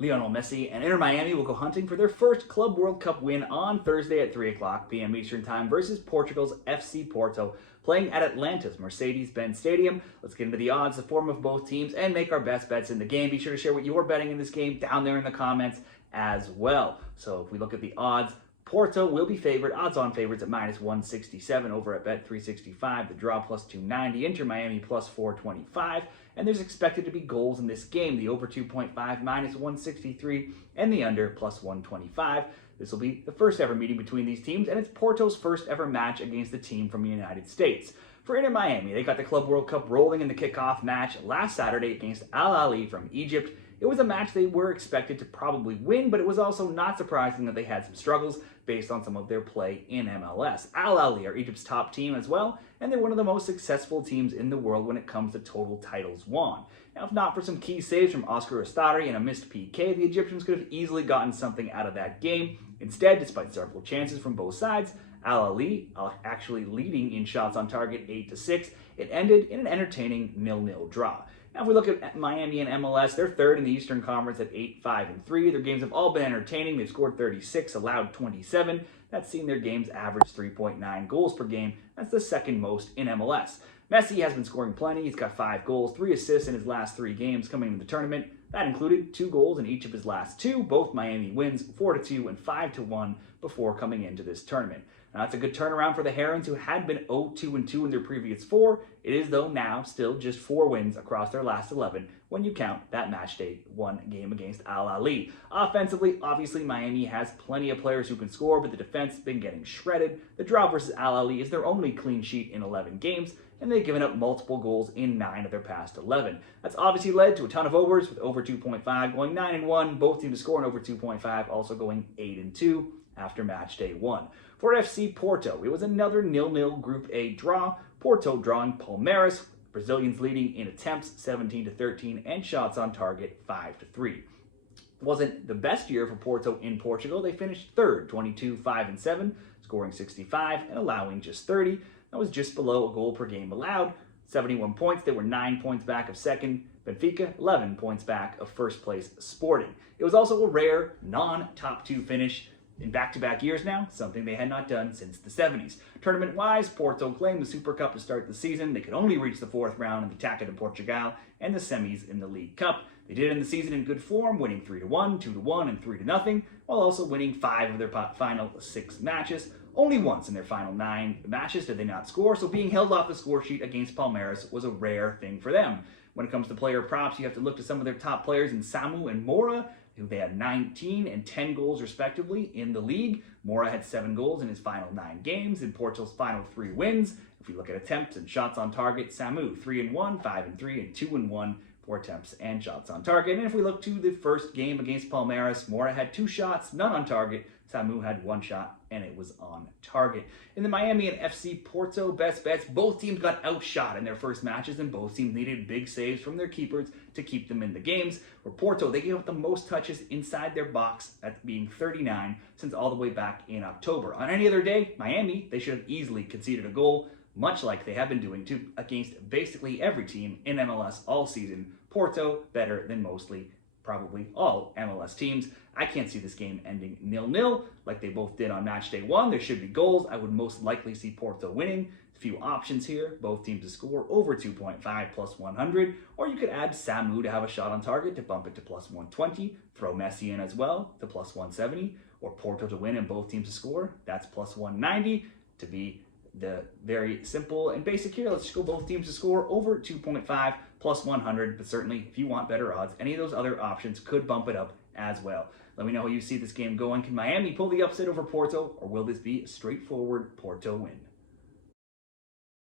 Lionel Messi and Inter Miami will go hunting for their first Club World Cup win on Thursday at 3 p.m. Eastern Time versus Portugal's FC Porto, playing at Atlanta's Mercedes-Benz Stadium. Let's get into the odds, the form of both teams, and make our best bets in the game. Be sure to share what you're betting in this game down there in the comments as well. So if we look at the odds, Porto will be favored, odds-on favorites at -167 over at Bet365. The draw +290, Inter Miami +425. And there's expected to be goals in this game. The over 2.5 -163 and the under +125. This will be the first ever meeting between these teams, and it's Porto's first ever match against a team from the United States. For Inter Miami, they got the Club World Cup rolling in the kickoff match last Saturday against Al Ahly from Egypt. It was a match they were expected to probably win, but it was also not surprising that they had some struggles based on some of their play in MLS. Al Ahly are Egypt's top team as well, and they're one of the most successful teams in the world when it comes to total titles won. Now, if not for some key saves from Oscar Astari and a missed PK, the Egyptians could have easily gotten something out of that game. Instead, despite several chances from both sides, Al Ahly actually leading in shots on target 8-6, it ended in an entertaining 0-0 draw. Now, if we look at Miami and MLS, they're third in the Eastern Conference at 8-5-3. Their games have all been entertaining. They've scored 36, allowed 27. That's seen their games average 3.9 goals per game. That's the second most in MLS. Messi has been scoring plenty. He's got 5 goals, 3 assists in his last 3 games coming into the tournament. That included 2 goals in each of his last 2. Both Miami wins 4-2 and 5-1 before coming into this tournament. Now, that's a good turnaround for the Herons, who had been 0-2-2 in their previous 4. It is, though, now still just 4 wins across their last 11 when you count that matchday 1 game against Al Ahly. Offensively, obviously, Miami has plenty of players who can score, but the defense has been getting shredded. The draw versus Al Ahly is their only clean sheet in 11 games, and they've given up multiple goals in 9 of their past 11. That's obviously led to a ton of overs, with over 2.5 going 9-1, both teams to score in over 2.5, also going 8-2 after match day 1. For FC Porto, it was another 0-0 Group A draw. Porto drawing Palmeiras, Brazilians leading in attempts 17-13 and shots on target 5-3. Wasn't the best year for Porto in Portugal. They finished third, 22-5-7, scoring 65 and allowing just 30. That was just below a goal per game allowed. 71 points. They were 9 points back of second. Benfica, 11 points back of first place Sporting. It was also a rare non-top 2 finish in back-to-back years now, something they had not done since the 70s. Tournament-wise, Porto claimed the Super Cup to start the season. They could only reach the 4th round in the Taça de Portugal and the semis in the League Cup. They did end the season in good form, winning 3-1, 2-1, and 3-0, while also winning 5 of their final 6 matches. Only once in their final 9 matches did they not score, so being held off the score sheet against Palmeiras was a rare thing for them. When it comes to player props, you have to look to some of their top players in Samu and Mora, who they had 19 and 10 goals respectively in the league. Mora had 7 goals in his final 9 games in Porto's final 3 wins. If we look at attempts and shots on target, Samu 3-1, 5-3, and 2-1 for attempts and shots on target. And if we look to the first game against Palmeiras, Mora had 2 shots, none on target. Samu had 1 shot, and it was on target. In the Miami and FC Porto best bets, both teams got outshot in their first matches, and both teams needed big saves from their keepers to keep them in the games. For Porto, they gave up the most touches inside their box, at being 39, since all the way back in October. On any other day, Miami, they should have easily conceded a goal, much like they have been doing against basically every team in MLS all season. Porto better than probably all MLS teams. I can't see this game ending 0-0 like they both did on match day 1. There should be goals. I would most likely see Porto winning. A few options here. Both teams to score over 2.5 +100. Or you could add Samu to have a shot on target to bump it to +120. Throw Messi in as well to +170. Or Porto to win and both teams to score. That's +190 to be the very simple and basic here. Let's just go both teams to score over 2.5 +100, but certainly if you want better odds, any of those other options could bump it up as well. Let me know how you see this game going. Can Miami pull the upset over Porto, or will this be a straightforward Porto win?